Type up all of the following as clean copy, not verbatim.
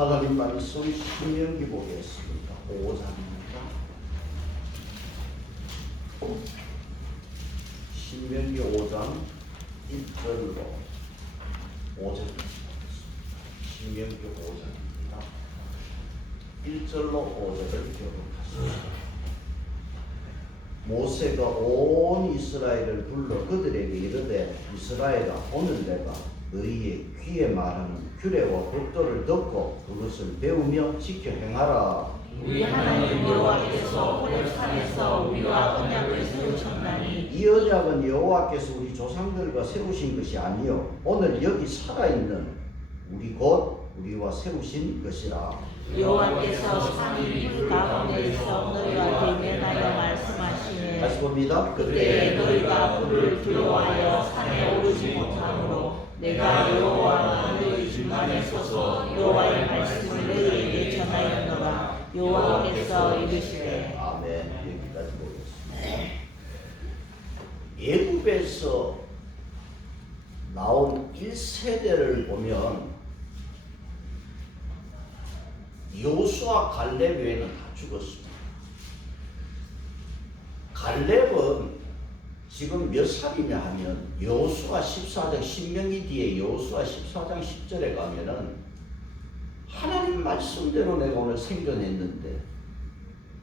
하나님 말씀 신명기 보겠습니다. 5장입니다. 신명기 5장 1절로 5절까지 신명기 5장입니다. 1절로 5절을 기록하십니다. 모세가 온 이스라엘을 불러 그들에게 이르되 이스라엘아 오늘 내가 너희의 귀에 말하는 규례와 법도를 듣고 그것을 배우며 지켜 행하라. 우리 하나님 여호와께서 호렙산에서 우리와 언약을 세우셨나니 이 언약은 여호와께서 우리 조상들과 세우신 것이 아니요 오늘 여기 살아있는 우리 곧 우리와 세우신 것이라. 여호와께서 산이 불 가운데에서 너희와 대면하여 말씀하시네. 다시 봅니다. 그때 너희가 불을 두려워하여 산에 오르지 못하므로 내가 여호와가 너희 중간에 서서 여호와의 말씀을 너희에게 전하였노라. 여호와께서 이르시되. 아멘. 여기까지 보겠습니다. 애굽에서 나온 1세대를 보면 여호수아 갈렙 외에는 다 죽었습니다. 갈렙은 지금 몇 살이냐 하면 여호수아 14장 신명기 뒤에 여호수아 14장 10절에 가면은 하나님 말씀대로 내가 오늘 생존했는데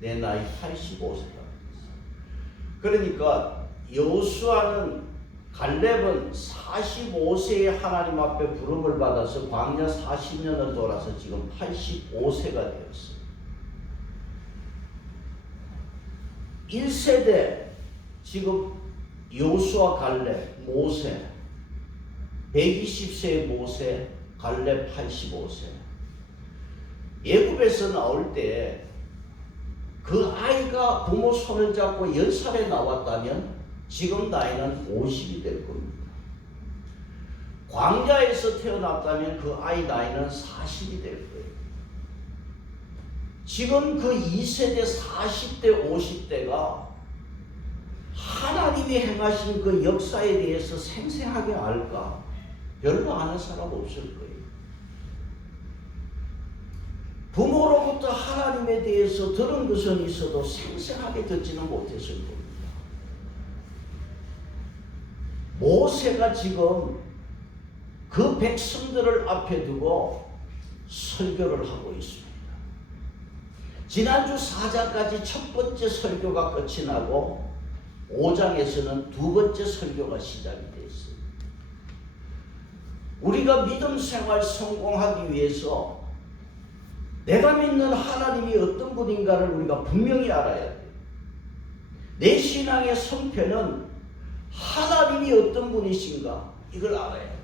내 나이 85세다. 그러니까 여호수아는 갈렙은 45세에 하나님 앞에 부름을 받아서 광야 40년을 돌아서 지금 85세가 되었어요. 1세대 지금 여호수아 갈렙 모세 120세의 모세 갈렙 85세. 애굽에서 나올 때 그 아이가 부모 손을 잡고 10살에 나왔다면 지금 나이는 50이 될 겁니다. 광야에서 태어났다면 그 아이 나이는 40이 될 거예요. 지금 그 2세대 40대 50대가 하나님이 행하신 그 역사에 대해서 생생하게 알까? 별로 아는 사람 없을 거예요. 부모로부터 하나님에 대해서 들은 것은 있어도 생생하게 듣지는 못했을 겁니다. 모세가 지금 그 백성들을 앞에 두고 설교를 하고 있습니다. 지난주 4장까지 첫 번째 설교가 끝이 나고 5장에서는 두 번째 설교가 시작이 됐어요. 우리가 믿음 생활 성공하기 위해서 내가 믿는 하나님이 어떤 분인가를 우리가 분명히 알아야 돼요. 내 신앙의 성패는 하나님이 어떤 분이신가 이걸 알아야 돼요.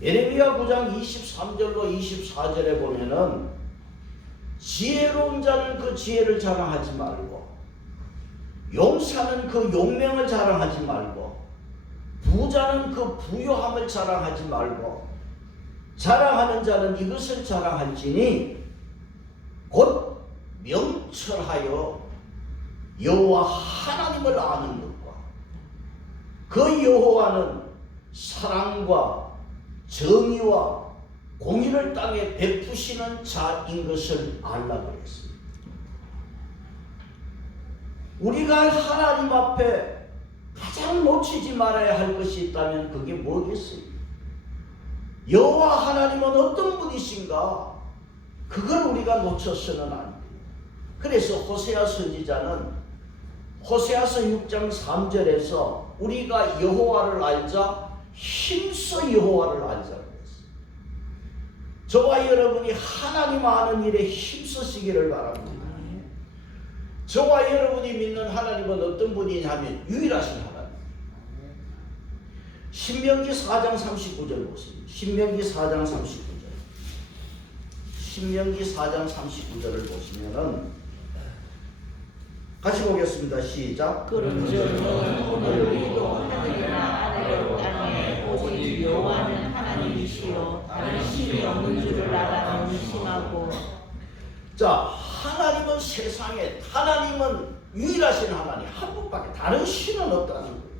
예레미야 9장 23절로 24절에 보면은 지혜로운 자는 그 지혜를 자랑하지 말고 용사는 그 용맹을 자랑하지 말고 부자는 그 부요함을 자랑하지 말고 자랑하는 자는 이것을 자랑할지니 곧 명철하여 여호와 하나님을 아는 것과 그 여호와는 사랑과 정의와 공의를 땅에 베푸시는 자인 것을 알라 그랬습니다. 우리가 하나님 앞에 가장 놓치지 말아야 할 것이 있다면 그게 뭐겠어요? 여호와 하나님은 어떤 분이신가? 그걸 우리가 놓쳐서는 안 돼요. 그래서 호세아 선지자는 호세아서 6장 3절에서 우리가 여호와를 알자 힘써 여호와를 알자 그랬어요. 저와 여러분이 하나님 아는 일에 힘쓰시기를 바랍니다. 저와 여러분이 믿는 하나님은 어떤 분이냐면 유일하신 하나님. 신명기 4장 39절 보세요. 신명기 4장 39절. 신명기 4장 39절을 보시면은 같이 보겠습니다. 시작. 그런즉 너는 오늘 우리도 하늘이나 아래로 땅에 오직 여호와는 하나님이시요 다른 신이 없는 줄을 알아 명심하고. 자, 하나님은 세상에 하나님은 유일하신 하나님 한 분밖에 다른 신은 없다는 거예요.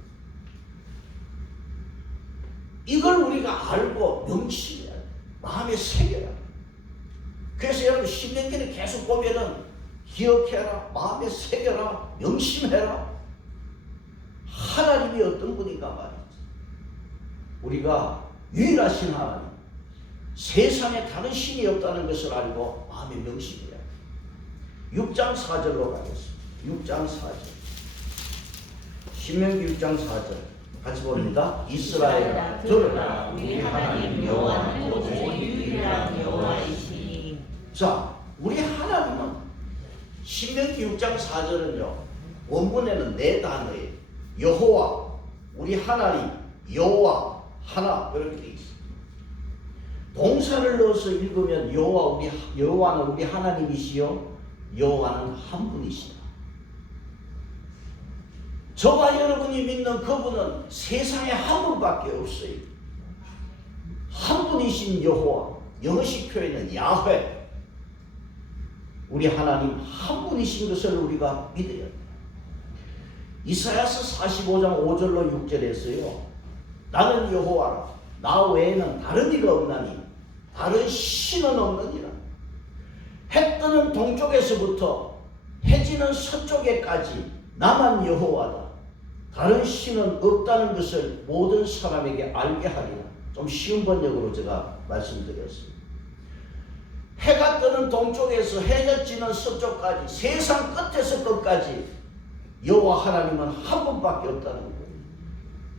이걸 우리가 알고 명심해야 돼요. 마음에 새겨라. 그래서 여러분 신명기를 계속 보면은 기억해라, 마음에 새겨라, 명심해라. 하나님이 어떤 분인가 말이지. 우리가 유일하신 하나님, 세상에 다른 신이 없다는 것을 알고 마음에 명심해야 돼. 6장 4절로 가겠습니다. 6장 4절. 신명기 6장 4절 같이 봅니다. 이스라엘아 들으라, 우리 하나님 여호와는 오직 유일한 여호와이시니. 자, 우리 하나님은 신명기 6장 4절은요 원문에는 네 단어예요. 여호와, 우리 하나님, 여호와, 하나 이렇게 돼 있어요. 동사를 넣어서 읽으면 여호와는 우리 하나님이시요 여호와는 한 분이시다. 저와 여러분이 믿는 그분은 세상에 한 분밖에 없어요. 한 분이신 여호와, 영어식 표현은 야훼. 우리 하나님 한 분이신 것을 우리가 믿어야 돼요. 이사야서 45장 5절로 6절에서요 나는 여호와라, 나 외에는 다른 이가 없나니 다른 신은 없느니라. 해 뜨는 동쪽에서부터 해 지는 서쪽에까지 나만 여호와다, 다른 신은 없다는 것을 모든 사람에게 알게 하리라. 좀 쉬운 번역으로 제가 말씀드렸습니다. 해가 뜨는 동쪽에서 해가 지는 서쪽까지, 세상 끝에서 끝까지 여호와 하나님은 한 분밖에 없다는 거예요.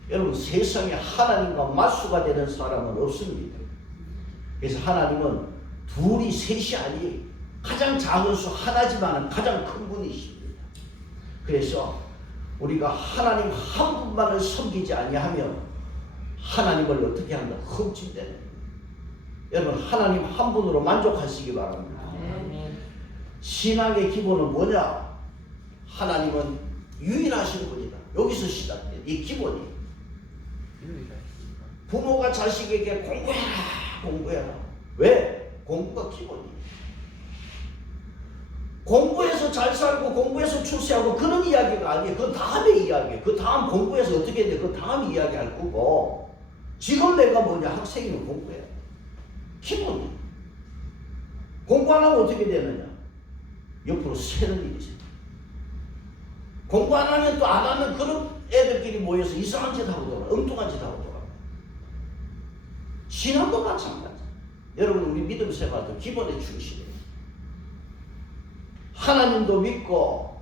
여러분 세상에 하나님과 맞수가 되는 사람은 없습니다. 그래서 하나님은 둘이 셋이 아니에요. 가장 작은 수 하나지만 가장 큰 분이십니다. 그래서 우리가 하나님 한 분만을 섬기지 아니하면 하나님을 어떻게 한다? 흠집되는 거예요. 여러분 하나님 한 분으로 만족하시기 바랍니다. 신앙의 기본은 뭐냐? 하나님은 유일하신 분이다. 여기서 시작돼요. 이 기본이. 부모가 자식에게 공부해라. 왜? 공부가 기본이에요. 공부해서 잘 살고 공부해서 출세하고 그런 이야기가 아니에요. 그 다음의 이야기예요. 그 다음 공부해서 어떻게 돼? 그 다음 이야기 할 거고, 지금 내가 뭐냐? 학생이면 공부해야 돼. 기본이에요. 공부 안 하면 어떻게 되느냐? 옆으로 새는 일이 생겨. 공부 안 하면 또 안 하는 그런 애들끼리 모여서 이상한 짓 하고 돌아, 엉뚱한 짓 하고 돌아. 신앙도 마찬가지. 여러분 우리 믿음 생활도 기본에 충실해요. 하나님도 믿고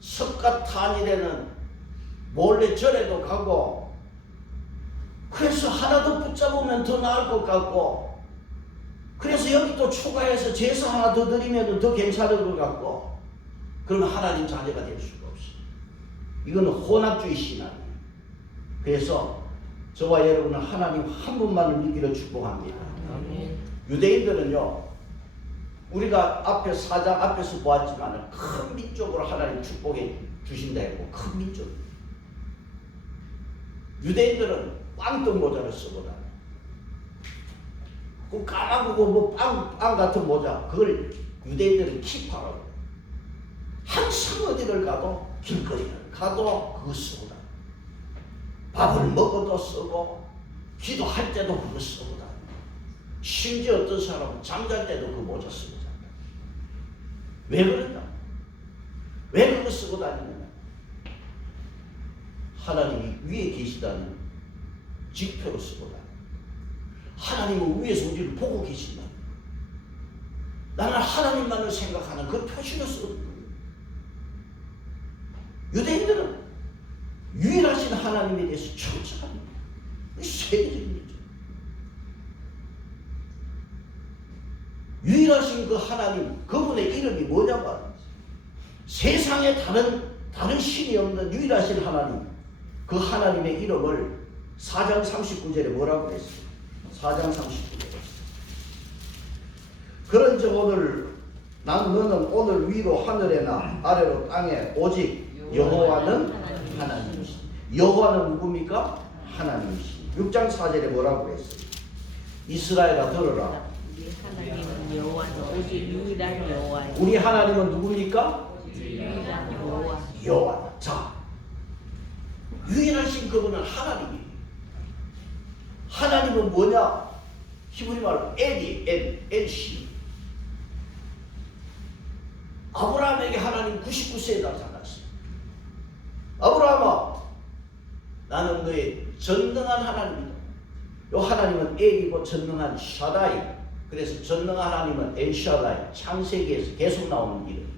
석가탄일에는 몰래 절에도 가고, 그래서 하나 더 붙잡으면 더 나을 것 같고, 그래서 여기 또 추가해서 제사 하나 더 드리면 더 괜찮을 것 같고, 그러면 하나님 자녀가 될 수가 없어요. 이거는 혼합주의 신앙이에요. 그래서 저와 여러분은 하나님 한 분만을 믿기를 축복합니다. 유대인들은요, 우리가 앞에 4장 앞에서 보았지만 큰 민족으로 하나님 축복해 주신다 했고, 큰 민족. 유대인들은 빵떡 모자를 쓰고 다녀요. 그 까마고 뭐 빵 같은 모자, 그걸 유대인들은 키파라고 해요. 항상 어디를 가도, 길거리를 가도 그거 쓰고 다녀요. 밥을 먹어도 쓰고, 기도할 때도 그거 쓰고 다녀요. 심지어 어떤 사람은 잠잘 때도 그 모자 쓰고 잔다. 왜 그러냐? 왜 그거 쓰고 다니느냐? 하나님이 위에 계시다는 지표로 쓰고 다녀요. 하나님은 위에서 우리를 보고 계신다. 나는 하나님만을 생각하는 그 표시로 쓰거든요. 유대인들은 유일하신 하나님에 대해서 천천합니다. 세계적인 일이죠. 유일하신 그 하나님, 그분의 이름이 뭐냐고 하는 거죠. 세상에 다른 신이 없는 유일하신 하나님, 그 하나님의 이름을 4장 39절에 뭐라고 했어요? 4장 39절에 그런즉 너는 오늘 위로 하늘에나 아래로 땅에 오직 여호와는 하나님이시니. 여호와는 누굽니까? 하나님이시니. 6장 4절에 뭐라고 했어요? 이스라엘아 들어라. 우리 하나님은 여호와는 오직 유일한 여호와이시니. 우리 하나님은 누굽니까? 유일한 여호와. 여호와. 자, 유일하신 그분은 하나님이에요. 하나님은 뭐냐? 히브리 말로 엘시. 아브라함에게 하나님 99세에 나타났어요. 아브라함아, 나는 너의 전능한 하나님이다. 요 하나님은 엘이고 전능한 샤다이. 그래서 전능한 하나님은 엘샤다이. 창세기에서 계속 나오는 이름.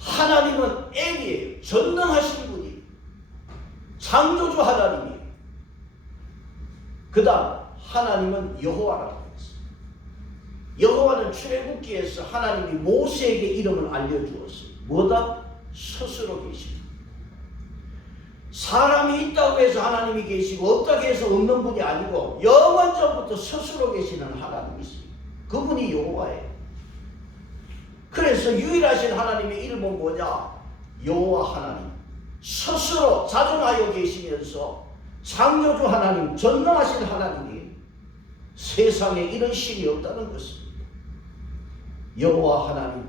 하나님은 엘이에요. 전능하신 분이. 창조주 하나님이에요. 그 다음 하나님은 여호와라고 했어요. 여호와는 출애굽기에서 하나님이 모세에게 이름을 알려주었어요. 뭐다? 스스로 계십니다. 사람이 있다고 해서 하나님이 계시고 없다고 해서 없는 분이 아니고 영원 전부터 스스로 계시는 하나님이 있어요. 그분이 여호와예요. 그래서 유일하신 하나님의 이름은 뭐냐? 여호와 하나님. 스스로 자존하여 계시면서 창조주 하나님, 전능하신 하나님이 세상에 이런 신이 없다는 것입니다. 여호와 하나님,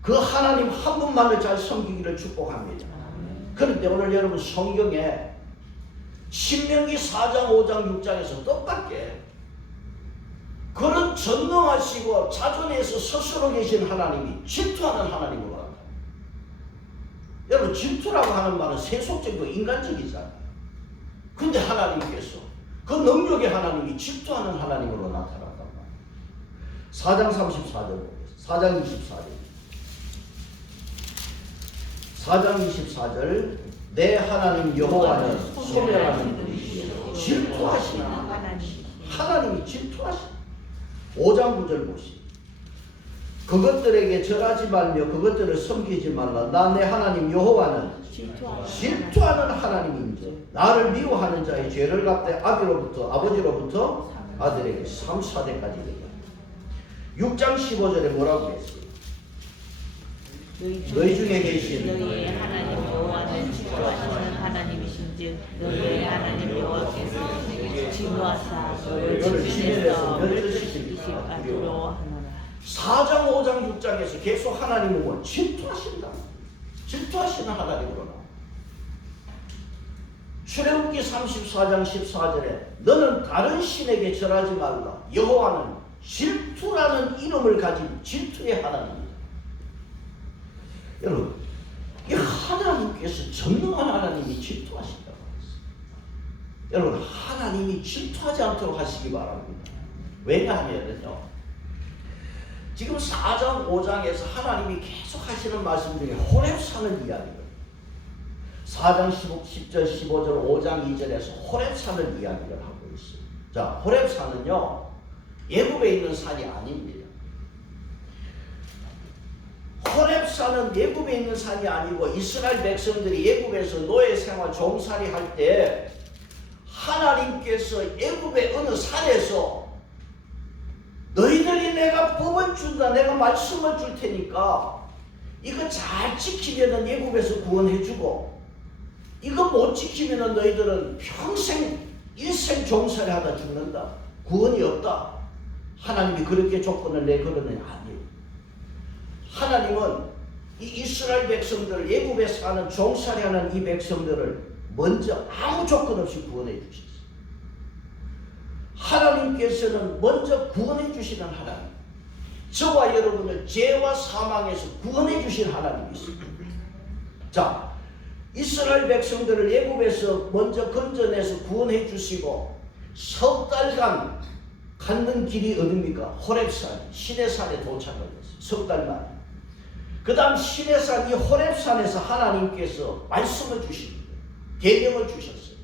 그 하나님 한 분만을 잘 섬기기를 축복합니다. 그런데 오늘 여러분 성경에 신명기 4장 5장 6장에서 뜻밖의 그런 전능하시고 자존해서 스스로 계신 하나님이 질투하는 하나님으로 나타납니다. 여러분 질투라고 하는 말은 세속적이고 인간적이잖아요. 근데 하나님께서 그 능력의 하나님이 질투하는 하나님으로 나타났단 말이에요. 4장 34절 보겠습니다. 4장 24절. 4장 24절. 내 하나님 여호와는 소멸하는 분이시요 질투하시는 하나님이 질투하시는. 5장 9절 보시죠. 그것들에게 절하지 말며 그것들을 섬기지 말라. 나 내 하나님 여호와는 질투하는 하나님인지 나를 미워하는 자의 죄를 갚되 아버지로부터 아들에게 3, 4대까지 얘기합니다. 6장 15절에 뭐라고 했어요? 너희 중에 계신 너희의 하나님 여호와는 질투하시는 하나님이신즉 너희의 하나님 여호와께서 진노하사 너를 지면에서 멸절시키시까 두려워하노라. 4장 5장 6장에서 계속 하나님은 뭐 질투하신다. 질투하시는 하나님으로 나와. 출애굽기 34장 14절에 너는 다른 신에게 절하지 말라. 여호와는 질투라는 이름을 가진 질투의 하나님입니다. 여러분, 이 하나님께서 전능한 하나님이 질투하신다고 했어요. 여러분, 하나님이 질투하지 않도록 하시기 바랍니다. 왜냐하면요, 지금 4장 5장에서 하나님이 계속 하시는 말씀 중에 호렙산을 이야기해요. 4장 10절 15절 5장 2절에서 호렙산을 이야기를 하고 있어요. 자, 호렙산은요 예굽에 있는 산이 아닙니다. 호렙산은 예굽에 있는 산이 아니고 이스라엘 백성들이 예굽에서 노예 생활 종살이 할 때 하나님께서 예굽의 어느 산에서 너희들이 내가 법을 준다, 내가 말씀을 줄 테니까 이거 잘 지키면은 예굽에서 구원해주고 이거 못 지키면은 너희들은 평생 일생 종살이 하다 죽는다, 구원이 없다. 하나님이 그렇게 조건을 내걸으는 아니에요. 하나님은 이 이스라엘 백성들, 예굽에 사는 종살이 하는 이 백성들을 먼저 아무 조건 없이 구원해 주셨어요. 하나님께서는 먼저 구원해 주시는 하나님, 저와 여러분을 죄와 사망에서 구원해 주신 하나님이십니다. 자, 이스라엘 백성들을 예굽에서 먼저 건져내서 구원해 주시고 석 달간 갔는 길이 어딥니까? 호렙산, 시내산에 도착을 했어요. 석 달 만에. 그 다음 시내산, 이 호렙산에서 하나님께서 말씀을 주십니다. 계명을 주셨어요.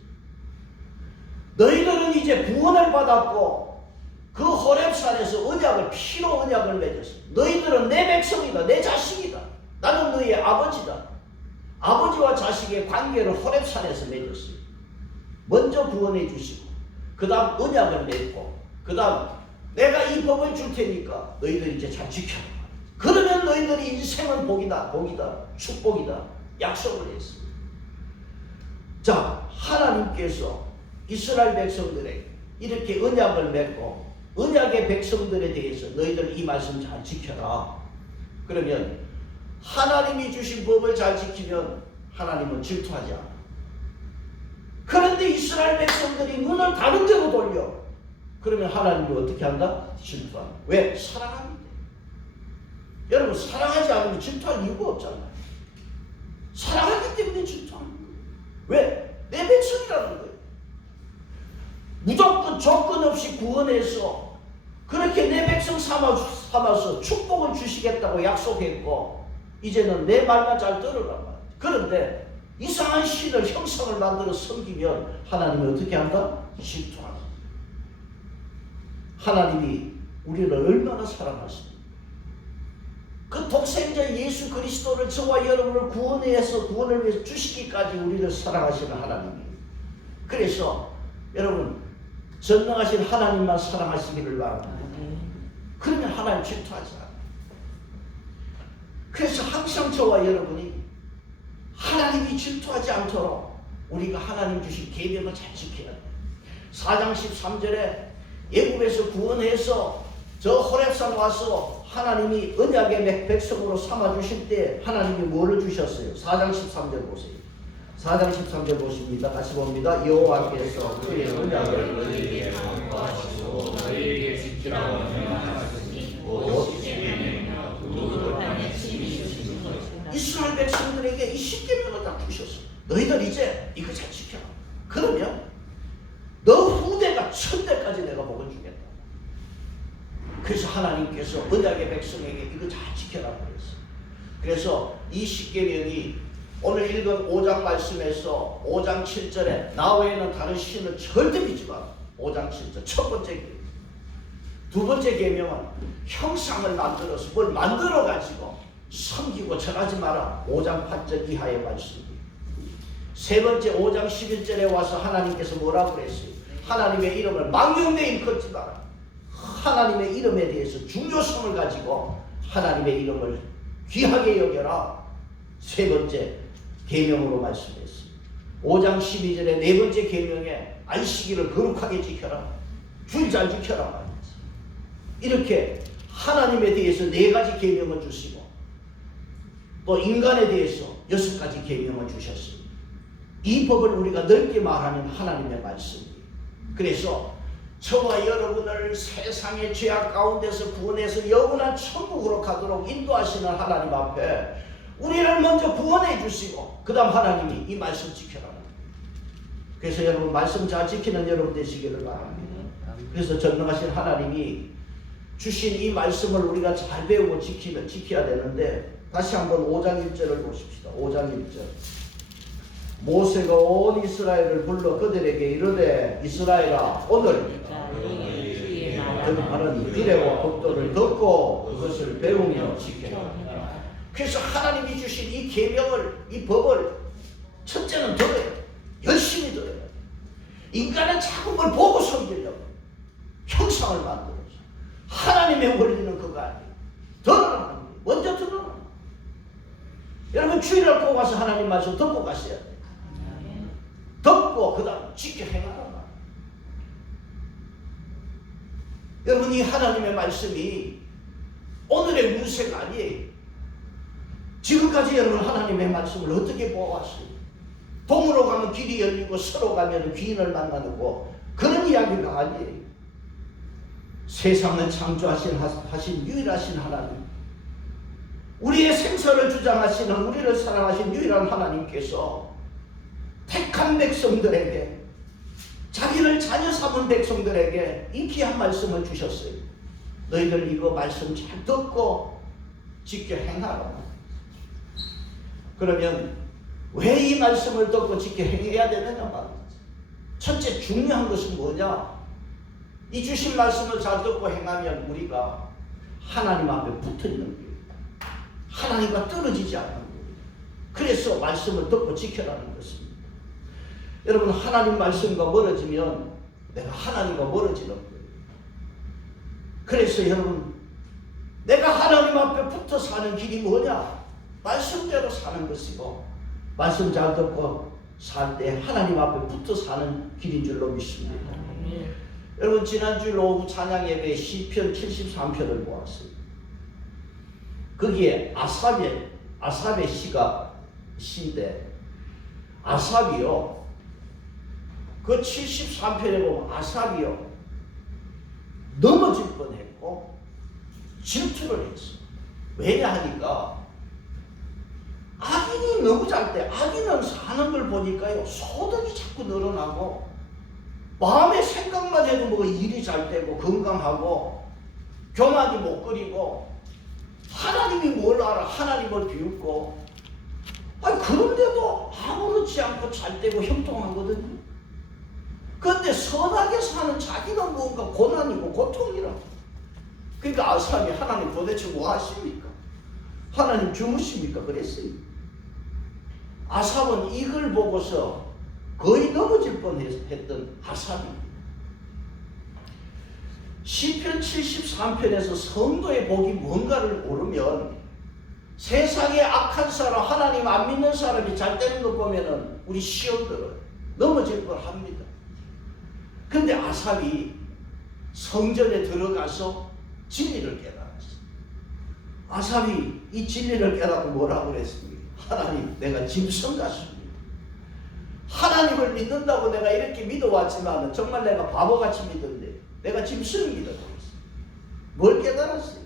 너희들은 이제 구원을 받았고 그 호렙산에서 언약을, 피로 언약을 맺었어. 너희들은 내 백성이다, 내 자식이다. 나는 너희의 아버지다. 아버지와 자식의 관계를 호렙산에서 맺었어요. 먼저 구원해 주시고 그 다음 언약을 맺고 그 다음 내가 이 법을 줄 테니까 너희들 이제 잘 지켜라. 그러면 너희들이 인생은 복이다, 복이다, 축복이다 약속을 했어요. 자, 하나님께서 이스라엘 백성들에게 이렇게 언약을 맺고 언약의 백성들에 대해서 너희들 이 말씀 잘 지켜라. 그러면 하나님이 주신 법을 잘 지키면 하나님은 질투하지 않아. 그런데 이스라엘 백성들이 눈을 다른 데로 돌려 그러면 하나님이 어떻게 한다? 질투한다. 왜? 사랑합니다. 여러분 사랑하지 않으면 질투할 이유가 없잖아요. 사랑하기 때문에 질투하는 거예요. 왜? 내 백성이라는 거예요. 무조건 조건 없이 구원해서 그렇게 내 백성 삼아서 축복을 주시겠다고 약속했고 이제는 내 말만 잘 들으란 말이에요. 그런데 이상한 신을 형상을 만들어 섬기면 하나님이 어떻게 한다? 질투한다. 하나님이 우리를 얼마나 사랑하십니까? 그 독생자 예수 그리스도를 저와 여러분을 구원해서 구원을 위해서 주시기까지 우리를 사랑하시는 하나님이에요. 그래서 여러분 전능하신 하나님만 사랑하시기를 바랍니다. 그러면 하나님 질투하지 않아요. 그래서 항상 저와 여러분이 하나님이 질투하지 않도록 우리가 하나님 주신 계명을 잘 지켜야 돼요. 4장 13절에 애굽에서 구원해서 저 호렙산 와서 하나님이 언약의 백성으로 삼아주실 때 하나님이 뭐를 주셨어요? 4장 13절 보세요. 4장 13절 보십니다. 같이 봅니다. 여호와께서 그의 언약을 너희에게 강구하시고 너희에게 지키라고 명하셨으니 곧 십계명이며 누구도 안에 침이 주신 것이다. 이스라엘 백성들에게 이 십계명을 딱 주셨어요. 너희들 이제 이거 잘 지켜라. 그러면 너 후대가 천대까지 내가 복을 주겠다. 그래서 하나님께서 언약의 백성에게 이거 잘 지켜라 그랬어요. 그래서 이 십계명이 오늘 읽은 5장 말씀에서 5장 7절에 나 외에는 다른 신을 절대 믿지 마라. 5장 7절 첫 번째 계명. 두 번째 계명은 형상을 만들어서 뭘 만들어 가지고 섬기고 절하지 마라. 5장 8절 이하의 말씀이에요. 세 번째 5장 11절에 와서 하나님께서 뭐라고 그랬어요? 하나님의 이름을 망령되이 일컫지 마라. 하나님의 이름에 대해서 중요성을 가지고 하나님의 이름을 귀하게 여겨라. 세 번째 계명으로 말씀했습니다. 5장 12절에 네 번째 계명에 안식일을 거룩하게 지켜라. 주일 잘 지켜라 말이지. 이렇게 하나님에 대해서 네 가지 계명을 주시고 또 인간에 대해서 6가지 계명을 주셨습니다. 이 법을 우리가 넓게 말하는 하나님의 말씀이에요. 그래서 저와 여러분을 세상의 죄악 가운데서 구원해서 영원한 천국으로 가도록 인도하시는 하나님 앞에 우리를 먼저 구원해 주시고 그 다음 하나님이 이 말씀 지켜라. 그래서 여러분 말씀 잘 지키는 여러분 되시기를 바랍니다. 그래서 전능하신 하나님이 주신 이 말씀을 우리가 잘 배우고 지켜야 되는데 다시 한번 5장 1절을 보십시다. 5장 1절 모세가 온 이스라엘을 불러 그들에게 이르되 이스라엘아 오늘 그는 규례와 법도를 듣고 그것을 배우며 지켜라. 그래서 하나님이 주신 이 계명을 이 법을 첫째는 들어요. 열심히 들어요. 인간은 자꾸 뭘 보고 섬기려고 형상을 만들어서 하나님의 원리는 그거 아니에요. 들어라는 거예요. 먼저 들어라. 여러분 주일날 꼭 와서 하나님 말씀 듣고 가셔야 돼요. 듣고 그 다음 지켜 행하라. 여러분 이 하나님의 말씀이 오늘의 운세가 아니에요. 지금까지 여러분 하나님의 말씀을 어떻게 보아왔어요? 동으로 가면 길이 열리고 서로 가면 귀인을 만나고 그런 이야기가 아니에요. 세상을 창조하신 유일하신 하나님, 우리의 생사를 주장하시는 우리를 사랑하신 유일한 하나님께서 택한 백성들에게 자기를 자녀 삼은 백성들에게 이 귀한 말씀을 주셨어요. 너희들 이거 말씀 잘 듣고 지켜 행하라. 그러면 왜 이 말씀을 듣고 지켜 행해야 되느냐 말이죠. 첫째 중요한 것은 뭐냐? 이 주신 말씀을 잘 듣고 행하면 우리가 하나님 앞에 붙어 있는 거예요. 하나님과 떨어지지 않는 거예요. 그래서 말씀을 듣고 지켜라는 것입니다. 여러분 하나님 말씀과 멀어지면 내가 하나님과 멀어지는 거예요. 그래서 여러분 내가 하나님 앞에 붙어 사는 길이 뭐냐? 말씀대로 사는 것이고 말씀 잘 듣고 살 때 하나님 앞에 붙어 사는 길인 줄로 믿습니다. 여러분 지난주일 오후 찬양 예배 시편 73편을 보았어요. 거기에 아삽의 시인데 아삽이요 그 73편에 보면 아삽이요 넘어질 뻔했고 질투를 했어. 왜냐 하니까 악인이 너무 잘 때 악인은 사는 걸 보니까요 소득이 자꾸 늘어나고 마음의 생각만 해도 뭐 일이 잘 되고 건강하고 교만이 못 그리고 하나님이 뭘 알아 하나님을 비웃고 그런데도 아무렇지 않고 잘 되고 형통하거든요. 그런데 선하게 사는 자기는 뭔가 고난이고 고통이라고. 그러니까 아삽이 하나님 도대체 뭐 하십니까? 하나님 주무십니까? 그랬어요. 아삽은 이걸 보고서 거의 넘어질 뻔했던 아삽입니다. 시편 73편에서 성도의 복이 뭔가를 모르면 세상에 악한 사람, 하나님 안 믿는 사람이 잘 되는 거 보면은 우리 시험 들어요. 넘어질 뻔합니다. 근데 아삽이 성전에 들어가서 진리를 깨달았어요. 아삽이 이 진리를 깨닫고 뭐라고 그랬습니까? 하나님, 내가 짐승 같습니다. 하나님을 믿는다고 내가 이렇게 믿어왔지만 정말 내가 바보같이 믿었는데 내가 짐승입니다. 뭘 깨달았어요?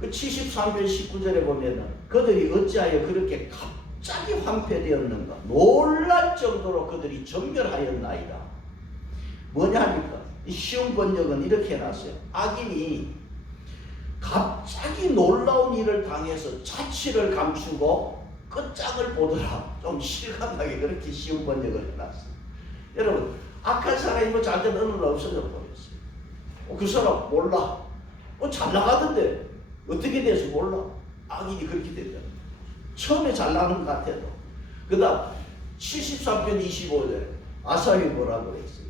그 73편 19절에 보면은 그들이 어찌하여 그렇게 갑자기 황폐되었는가 놀랄 정도로 그들이 정결하였나이다. 뭐냐 하니까 이 쉬운 번역은 이렇게 해놨어요. 악인이 갑자기 놀라운 일을 당해서 자취를 감추고 끝장을 보더라. 좀 실감나게 그렇게 쉬운 번역을 해놨어요. 여러분 악한 사람이 뭐 잘 되는 어느 날 없어져 버렸어요. 그 사람 몰라. 잘 나가던데 어떻게 돼서 몰라. 악인이 그렇게 되잖아요. 처음에 잘 나가는 것 같아도. 그 다음 73편 25절 아삽이 뭐라고 그랬어요?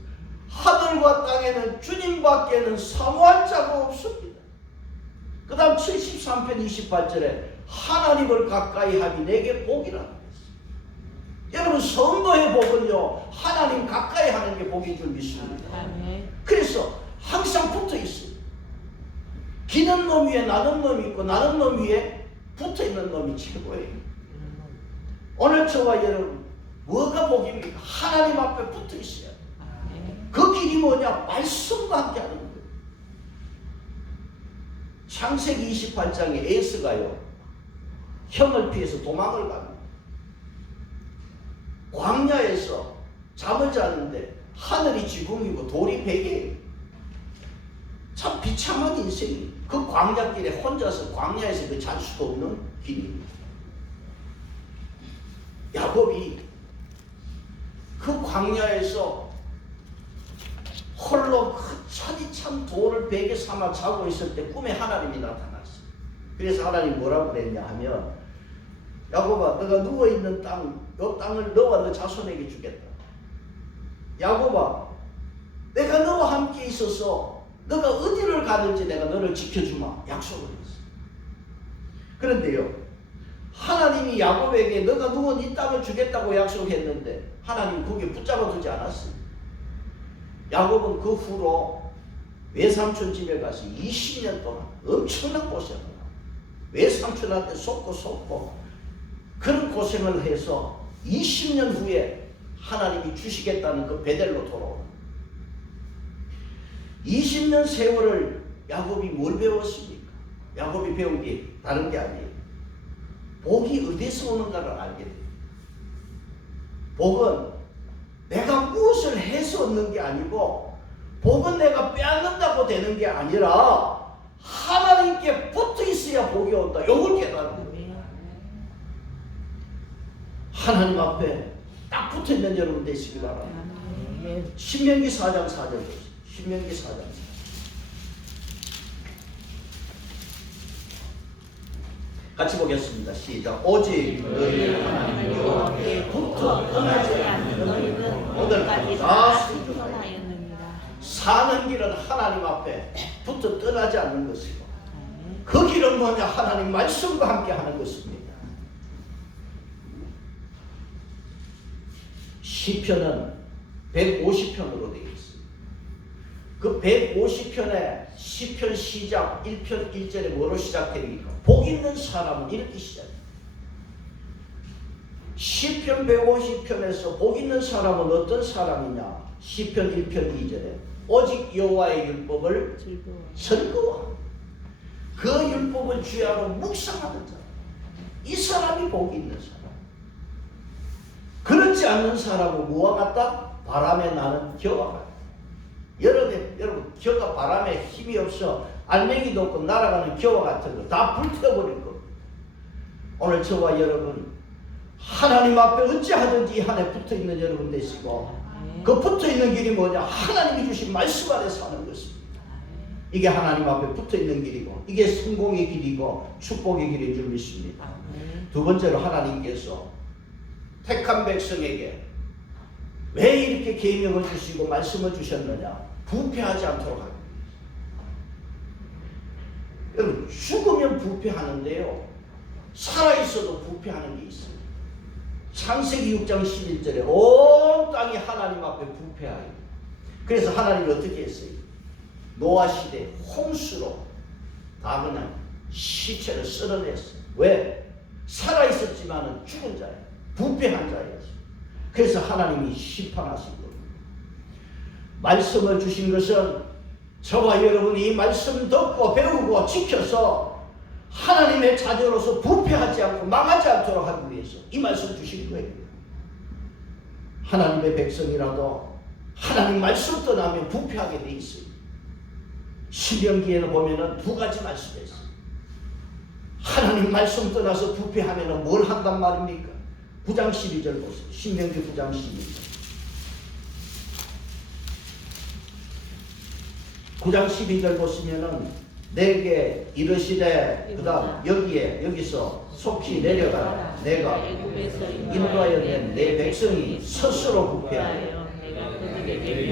하늘과 땅에는 주님밖에는 사모할 자가 없습니다. 그 다음 73편 28절에 하나님을 가까이 하니 내게 복이라고 했어요. 여러분 성도의 복은요 하나님 가까이 하는 게 복인 줄 믿습니다. 그래서 항상 붙어 있어요. 기는 놈 위에 나는 놈이 있고 나는 놈 위에 붙어 있는 놈이 최고예요. 오늘 저와 여러분 뭐가 복입니까? 하나님 앞에 붙어 있어야 돼요. 그 길이 뭐냐? 말씀과 함께 하는 거예요. 창세기 28장에 에스가요 형을 피해서 도망을 갑니다. 광야에서 잠을 자는데 하늘이 지붕이고 돌이 베개예요. 참 비참한 인생이에요. 그 광야길에 혼자서 광야에서 잘 수도 없는 길입니다. 야곱이 그 광야에서 홀로 그 차디찬 돌을 베개 삼아 자고 있을 때 꿈에 하나님이 나타났어요. 그래서 하나님 뭐라고 그랬냐 하면 야곱아 너가 누워있는 요 땅을 너와 너 자손에게 주겠다. 야곱아 내가 너와 함께 있어서 너가 어디를 가든지 내가 너를 지켜주마 약속을 했어. 그런데요 하나님이 야곱에게 너가 누운 이 땅을 주겠다고 약속했는데 하나님 거기에 붙잡아 두지 않았어요. 야곱은 그 후로 외삼촌 집에 가서 20년 동안 엄청난 고생을 하고 외삼촌한테 속고 그런 고생을 해서 20년 후에 하나님이 주시겠다는 그 베델로 돌아오는 20년 세월을 야곱이 뭘 배웠습니까? 야곱이 배운 게 다른 게 아니에요. 복이 어디서 오는가를 알게 돼요. 복은 내가 무엇을 해서 얻는 게 아니고 복은 내가 빼앗는다고 되는 게 아니라 하나님께 붙어 있어야 복이 온다. 이걸 깨달은 거예요. 하나님 앞에 딱 붙어 있는 여러분 되시기 바랍니다. 신명기 4장 4절 보세요. 신명기 4장 4절. 같이 보겠습니다. 시작. 오직 너희 하나님 여호와께 붙어 떠나지 않는 너희는 오늘까지 다 순종하였느니라. 사는 길은 하나님 앞에 붙어 떠나지 않는 것이고 그 길은 뭐냐? 하나님 말씀과 함께 하는 것입니다. 시편은 150편으로 되어 있습니다. 그 150편에 시편 시작 1편 1절에 뭐로 시작됩니까? 복 있는 사람은 이렇게 시작해요. 시편 150편에서 복 있는 사람은 어떤 사람이냐? 시편 1편 2절에 오직 여호와의 율법을 즐거워. 즐거워. 그 율법을 주야로 묵상하는 사람. 이 사람이 복이 있는 사람. 그렇지 않는 사람은 뭐와 같다? 바람에 나는 겨와 같다. 여러분 겨가 바람에 힘이 없어 알맹이도 없고 날아가는 겨와 같은 거 다 불태워버릴 겁니다. 오늘 저와 여러분 하나님 앞에 어찌하든지 이 한 해 붙어있는 여러분 되시고 그 붙어있는 길이 뭐냐? 하나님이 주신 말씀 안에 사는 것입니다. 이게 하나님 앞에 붙어있는 길이고 이게 성공의 길이고 축복의 길인 줄 믿습니다. 두 번째로 하나님께서 택한 백성에게 왜 이렇게 계명을 주시고 말씀을 주셨느냐? 부패하지 않도록 하기 위해서. 여러분 죽으면 부패하는데요 살아있어도 부패하는 게 있어요. 창세기 6장 11절에 온 땅이 하나님 앞에 부패하여. 그래서 하나님이 어떻게 했어요? 노아 시대 홍수로 다 그냥 시체를 쓸어냈어요. 왜? 살아있었지만은 죽은 자예요. 부패한 자였어요. 그래서 하나님이 심판하신 겁니다. 말씀을 주신 것은 저와 여러분이 이 말씀 듣고 배우고 지켜서 하나님의 자녀로서 부패하지 않고 망하지 않도록 하기 위해서 이 말씀 주신 거예요. 하나님의 백성이라도 하나님 말씀 떠나면 부패하게 돼 있어요. 신명기에는 보면은 두 가지 말씀이 있어요. 하나님 말씀 떠나서 부패하면은 뭘 한단 말입니까? 9장 12절 보세요. 신명기 9장 12절. 9장 12절 보시면은 내게 이르시되 그다음 여기서 속히 내려가라. 내가 인도하여 낸 내 백성이 스스로 부패하여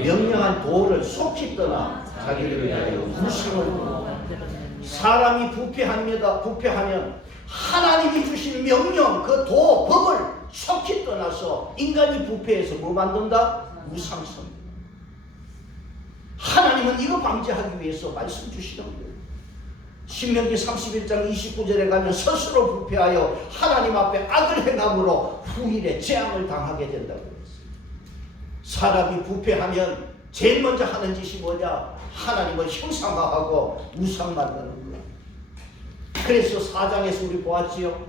명령한 도를 속히 떠나 자기들을 위하여 무심을. 사람이 부패하면 하나님이 주신 명령 그 도 법을 속히 떠나서 인간이 부패해서 뭐 만든다? 우상성. 하나님은 이거 방지하기 위해서 말씀 주시는 거예요. 신명기 31장 29절에 가면 스스로 부패하여 하나님 앞에 악을 행함으로 후일에 재앙을 당하게 된다고 했어요. 사람이 부패하면 제일 먼저 하는 짓이 뭐냐? 하나님을 형상화하고 우상 만드는 거예요. 그래서 4장에서 우리 보았지요.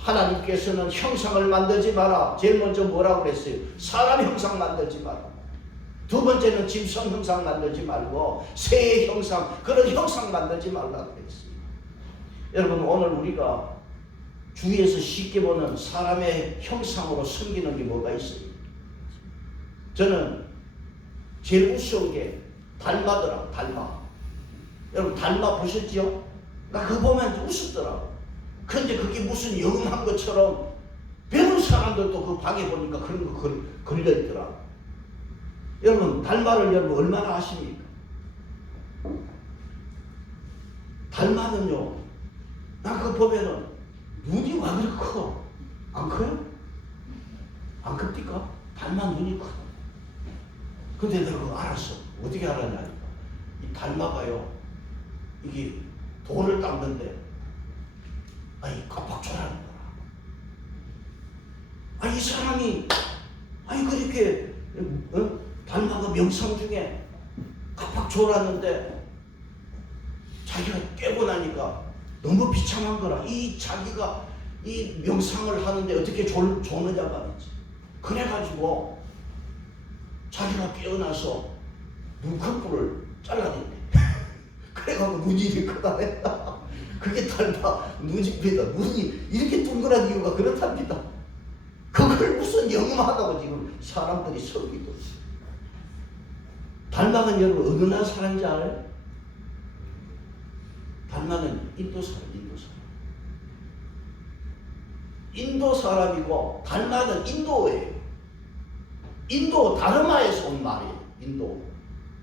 하나님께서는 형상을 만들지 마라. 제일 먼저 뭐라고 그랬어요? 사람 형상 만들지 마라. 두 번째는 짐승 형상 만들지 말고 새의 형상, 그런 형상 만들지 말라고 그랬어요. 여러분 오늘 우리가 주위에서 쉽게 보는 사람의 형상으로 섬기는 게 뭐가 있어요? 저는 제일 무서운 게 달마더라고. 달마. 여러분 달마 보셨죠? 나 그거 보면 웃었더라고. 근데 그게 무슨 영한 것처럼 배운 사람들도 그 방에 보니까 그런 거 걸려있더라고. 여러분 달마를 여러분 얼마나 아십니까? 달마는요 나 그거 보면은 눈이 와 그렇게 커? 안 커요? 안 큽니까? 달마 눈이 커. 근데 내가 그거 알았어. 어떻게 알았냐? 이 달마가요 이게 돌을 닦는데 깜빡조라는 거라. 이 사람이 그렇게 달마가 명상 중에 깜빡 졸았는데 자기가 깨고 나니까 너무 비참한 거라. 이 자기가 이 명상을 하는데 어떻게 조느냐 말이지. 그래가지고 자기가 깨어나서 눈꺼풀을 잘라냈네. 그래가지고 눈이 이렇게 크다네. 그게 달마 눈입니다. 눈이 이렇게 둥그란 이유가 그렇답니다. 그걸 무슨 영험하다고 지금 사람들이 설기도 있어요. 달마는 여러분 어느 나라 사람인지 알아요? 달마는 인도 사람. 인도 사람이고 달마는 인도예요. 인도 다르마에서 온 말이에요. 인도.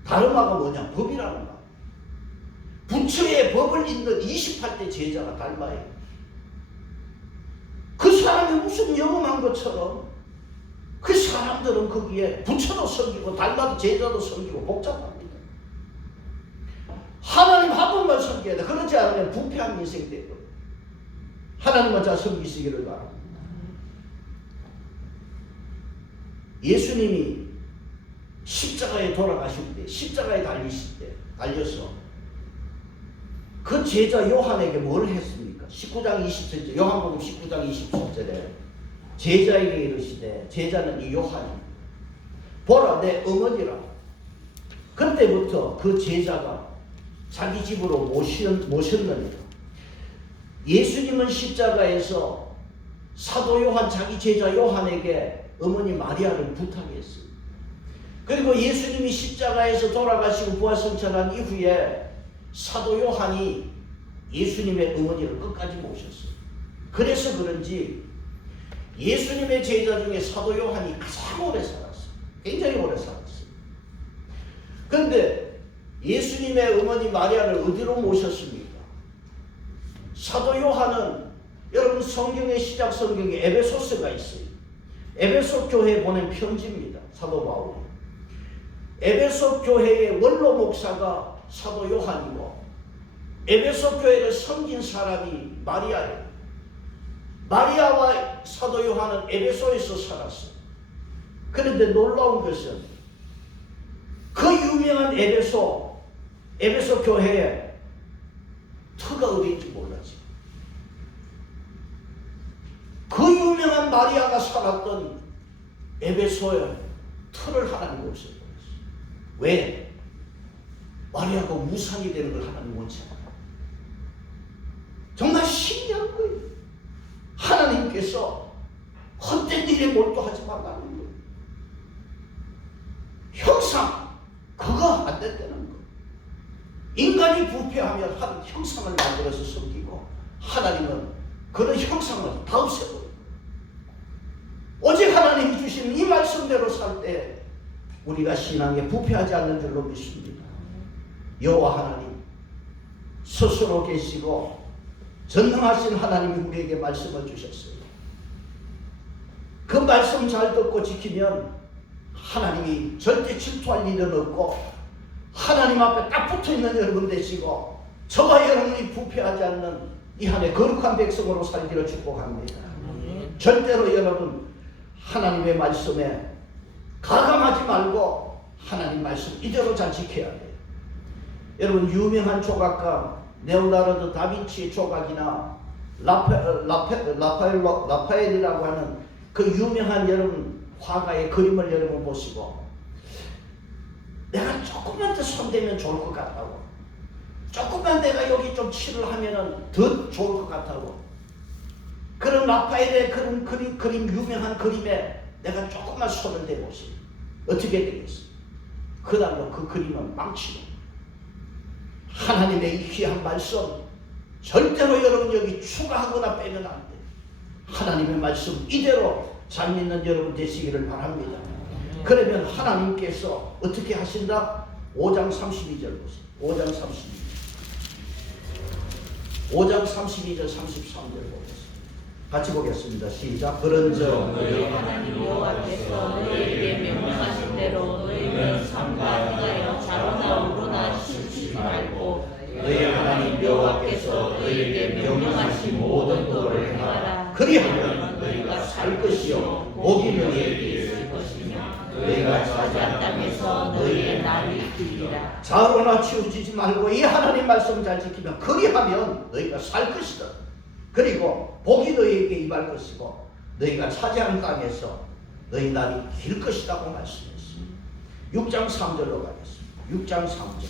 다르마가 뭐냐? 법이라는 말. 부처의 법을 잇는 28대 제자가 달마예요. 그 사람이 무슨 영험한 것처럼 그 사람들은 거기에 부처도 섬기고 달마도 제자도 섬기고 복잡합니다. 하나님 한 분만 섬겨야 돼. 그렇지 않으면 부패한 인생이 되고 하나님만 잘 섬기시기를 바랍니다. 예수님이 십자가에 돌아가실 때, 십자가에 달리실 때, 달려서 그 제자 요한에게 뭘 했습니까? 19장 27절, 요한복음 19장 27절에 제자에게 이르시되, 제자는 이 요한이 보라 내 어머니라. 그때부터 그 제자가 자기 집으로 모셨느니라. 예수님은 십자가에서 사도 요한, 자기 제자 요한에게 어머니 마리아를 부탁했어요. 그리고 예수님이 십자가에서 돌아가시고 부활승천한 이후에 사도 요한이 예수님의 어머니를 끝까지 모셨어요. 그래서 그런지 예수님의 제자 중에 사도 요한이 가장 오래 살았어요. 굉장히 오래 살았어요. 그런데 예수님의 어머니 마리아를 어디로 모셨습니까? 사도 요한은 여러분 성경의 시작 성경에 에베소서가 있어요. 에베소 교회에 보낸 편지입니다. 사도 바울이. 에베소 교회의 원로 목사가 사도 요한이고 에베소 교회를 섬긴 사람이 마리아예요. 마리아와 사도 요한은 에베소에서 살았어요. 그런데 놀라운 것은 그 유명한 에베소 교회에 터가 어디인지 몰랐지. 그 유명한 마리아가 살았던 에베소에 터를 하나님 없애버렸어요. 왜? 마리아가 우상이 되는 걸 하나님 원치 않아요. 정말 신기한 거예요. 하나님께서 헛된 일에 몰두하지 말라는 거예요. 형상 그거 안 된다는 거. 인간이 부패하면 한 형상을 만들어서 섬기고 하나님은 그런 형상을 다 없애버려요. 오직 하나님이 주신 이 말씀대로 살 때 우리가 신앙에 부패하지 않는 줄로 믿습니다. 여호와 하나님 스스로 계시고 전능하신 하나님이 우리에게 말씀을 주셨어요. 그 말씀 잘 듣고 지키면 하나님이 절대 질투할 일은 없고 하나님 앞에 딱 붙어있는 여러분 되시고 저와 여러분이 부패하지 않는 이 한 해 거룩한 백성으로 살기를 축복합니다. 절대로 여러분 하나님의 말씀에 가감하지 말고 하나님 말씀 이대로 잘 지켜야 돼요. 여러분 유명한 조각가 레오나르도 다빈치의 조각이나 라파엘이라고 하는 그 유명한 여러분 화가의 그림을 여러분 보시고 내가 조금만 더 손대면 좋을 것 같다고, 조금만 내가 여기 좀 칠을 하면은 더 좋을 것 같다고, 그런 라파엘의 그런 그림 유명한 그림에 내가 조금만 손을 대보세요. 어떻게 되겠어요? 그날로 그 그림은 망치고. 하나님의 이 귀한 말씀 절대로 여러분 여기 추가하거나 빼면 안 돼요. 하나님의 말씀 이대로 잘 믿는 여러분 되시기를 바랍니다. 그러면 하나님께서 어떻게 하신다? 5장 32절 보세요. 5장 32절 33절 보겠습니다. 같이 보겠습니다. 시작. 그런즉 너희 하나님 여호와께서 너희에게 명령하신 대로 너희는 삼가 행하여 자로나 우로나 실치지 말고 너희 하나님 여호와께서 너희에게 명령하신 모든 도를 행하라. 그리하면 너희가 살 것이요 복이 너희에게 있을 것이며 너희가 차지한 땅에서 너희의 날이 길리라. 자로나 치우치지 말고 이 하나님 말씀 잘 지키면 그리하면 너희가 살 것이다. 그리고 복이 너희에게 임할 것이고 너희가 차지한 땅에서 너희 날이 길 것이라고 말씀했습니다. 6장 3절로 가겠습니다. 6장 3절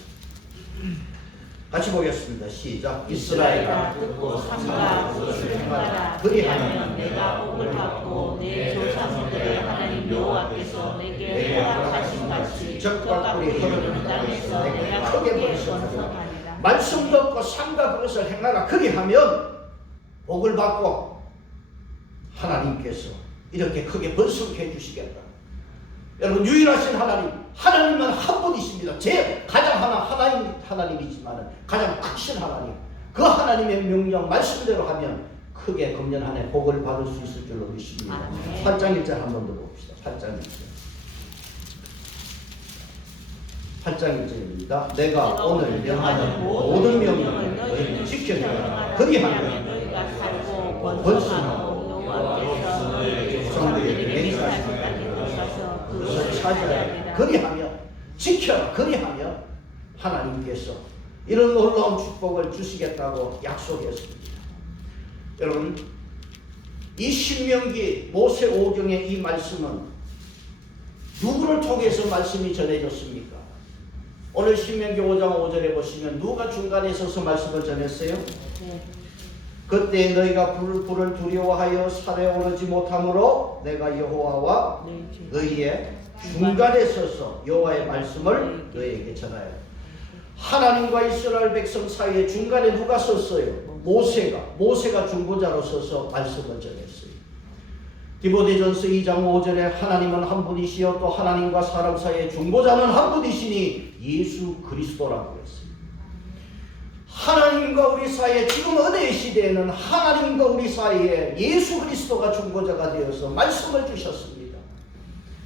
같이 보겠습니다. 시작. 이스라엘아 듣고 삼가 그것을 행하라. 그리하면 내가 복을 받고 내 조상들의 하나님 여호와께서 내게 허락하신 같이 적과 꿀이 흐르는 땅에서 내가 크게 번성하리라. 말씀 듣고 삼가 그것을 행하라. 그리하면 복을 받고 하나님께서 이렇게 크게 번성해 주시겠다. 여러분 유일하신 하나님은 한 분이십니다. 가장 하나님이지만 가장 크신 하나님. 그 하나님의 명령 말씀대로 하면 크게 금년 한 해 복을 받을 수 있을 줄로 믿습니다. 8장 1절 한 번 더 봅시다. 8장 1절 1절입니다. 내가 오늘 명하는 모든 명령을 너희는 지켜내라. 그리하면 너희가 살고 번성하고 여호와께서 너희의 조상들에게 맹세하신 땅에 들어가서 그것을 차지하리라. 그리하면 그리하면 하나님께서 이런 놀라운 축복을 주시겠다고 약속했습니다. 여러분, 이 신명기 모세 오경의 이 말씀은 누구를 통해서 말씀이 전해졌습니까? 오늘 신명기 5장 5절에 보시면 누가 중간에 서서 말씀을 전했어요? 네. 그때 너희가 불을 두려워하여 산에 오르지 못하므로 내가 여호와와 너희의 중간에 서서 여호와의 말씀을 너희에게 전하여. 하나님과 이스라엘 백성 사이에 중간에 누가 섰어요? 모세가 중보자로 서서 말씀을 전했어요. 디모데전서 2장 5절에 하나님은 한 분이시여 또 하나님과 사람 사이에 중보자는 한 분이시니 예수 그리스도라고 했어요. 하나님과 우리 사이에, 지금 은혜의 시대에는 하나님과 우리 사이에 예수 그리스도가 중보자가 되어서 말씀을 주셨습니다.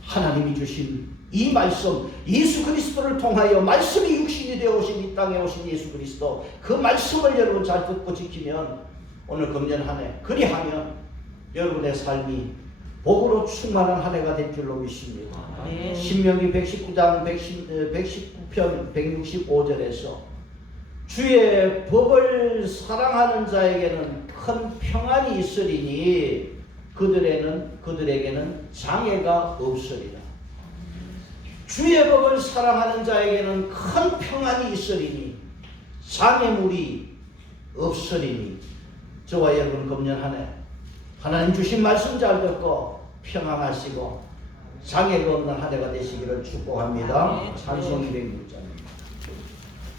하나님이 주신 이 말씀, 예수 그리스도를 통하여 말씀이 육신이 되어 오신 이 땅에 오신 예수 그리스도, 그 말씀을 여러분 잘 듣고 지키면 오늘 금년 한 해, 그리하면 여러분의 삶이 복으로 충만한 한 해가 될 줄로 믿습니다. 네. 신명기 119장 110편 165절에서 주의 법을 사랑하는 자에게는 큰 평안이 있으리니 그들에게는 장애가 없으리라. 주의 법을 사랑하는 자에게는 큰 평안이 있으리니 장애물이 없으리니. 저와 여러분 금년 한 해 하나님 주신 말씀 잘 듣고 평안하시고 장애가 없는 한 해가 되시기를 축복합니다. 찬송 206장.